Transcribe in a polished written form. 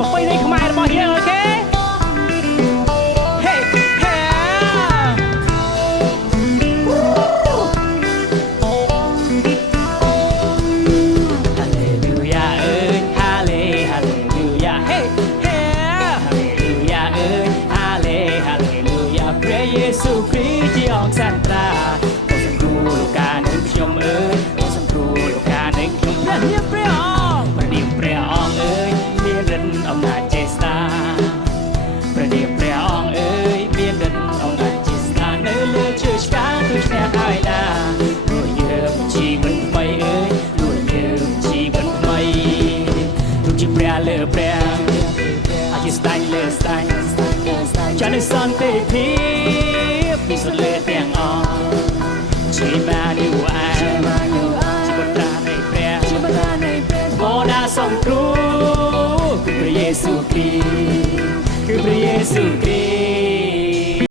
บไปในขมายរបស់យើងអូខេហេហេហាឡេលូយ៉ាអើយហាឡេលូយ៉ាហេហេហាឡេលូយ៉ាអើយហាឡេលូយ៉ាព្រះយេស៊ូវគ្រីស្ទជាអង្គសន្តាមកសង្គ្រោះលោកកានឹងខ្ញុំអើយមកសង្គ្រោះលោកកានឹងខ្ញុំព្រះនាមព្រះអង្គព្រះនាមព្រះអង្គអើយមានរិទ្ធអំណាចចេស្តាព្រះនាមព្រះអង្គអើយមានរិទ្ធអំណាចចេស្តានៅលើជើងឆ្កាដូចអ្នកហើយណាដូចយើងជីវិតថ្មីអើយដូចយើងជីវិតថ្មីដូចជាព្រះលើព្រះអាចជាស្ដេចលើស្ដេចចានៅសន្តិភាពពីសលើទាំងអស់ជាបានយូរអែជីវិតតានៃព្រះបដាសង្គ្រោះគឺព្រះយេស៊ូវគ្រីស្ទគឺព្រះយេស៊ូវ